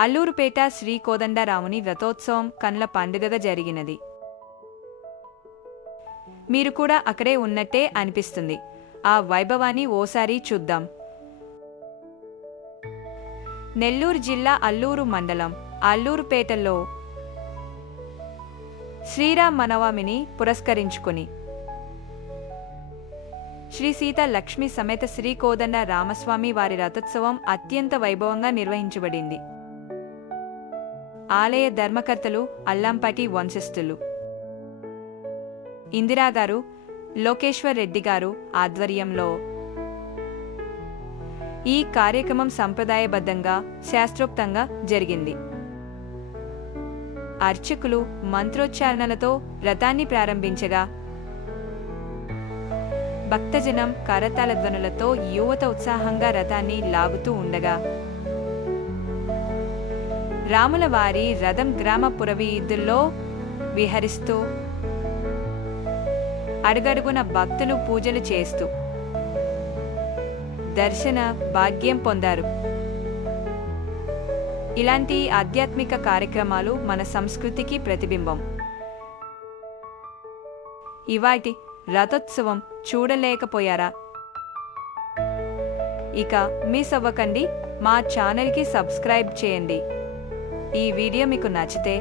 అల్లూరుపేట శ్రీ కోదండరాముని రథోత్సవం కన్ల పండుగగా జరిగినది. మీరు కూడా అక్కడే ఉన్నట్టే అనిపిస్తుంది. ఆ వైభవాన్ని ఓసారి చూద్దాం. నెల్లూరు జిల్లా అల్లూరు మండలం అల్లూరుపేటలో శ్రీరామ్ మనవామిని పురస్కరించుకుని శ్రీ సీత లక్ష్మి సమేత శ్రీ కోదండ రామస్వామి వారి రథోత్సవం అత్యంత వైభవంగా నిర్వహించబడింది. ఆలయ ధర్మకర్తలు అల్లంపాటి వంశస్థులు. ఇందిరా గారు లోకేశ్వర్ రెడ్డి గారు ఆధ్వర్యంలో ఈ కార్యక్రమం సంప్రదాయబద్ధంగా శాస్త్రోక్తంగా జరిగింది. అర్చకులు మంత్రోచ్చారణలతో రథాన్ని ప్రారంభించగా భక్తజనం కరతాళ ధ్వనులతో యువత ఉత్సాహంగా రథాన్ని లాగుతూ ఉండగా రాముల వారి రథం గ్రామ పురవీధుల్లో విహరిస్తూ అడుగడుగున భక్తులు పూజలు చేస్తూ దర్శన భాగ్యం పొందారు. ఇలాంటి ఆధ్యాత్మిక కార్యక్రమాలు మన సంస్కృతికి ప్రతిబింబం. ఇవాటి రథోత్సవం చూడలేకపోయారా? ఇక మిస్ అవ్వకండి మా ఛానల్కి సబ్స్క్రైబ్ చేయండి. ఈ వీడియో మీకు నచ్చితే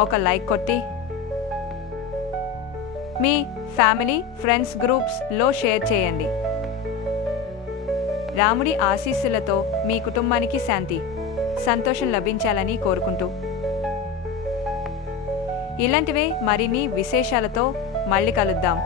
ఒక లైక్ కొట్టి మీ ఫ్యామిలీ ఫ్రెండ్స్ గ్రూప్స్లో షేర్ చేయండి. రాముడి ఆశీస్సులతో మీ కుటుంబానికి శాంతి సంతోషం లభించాలని కోరుకుంటూ. ఇలాంటివే మరిన్ని విశేషాలతో మళ్ళీ కలుద్దాం.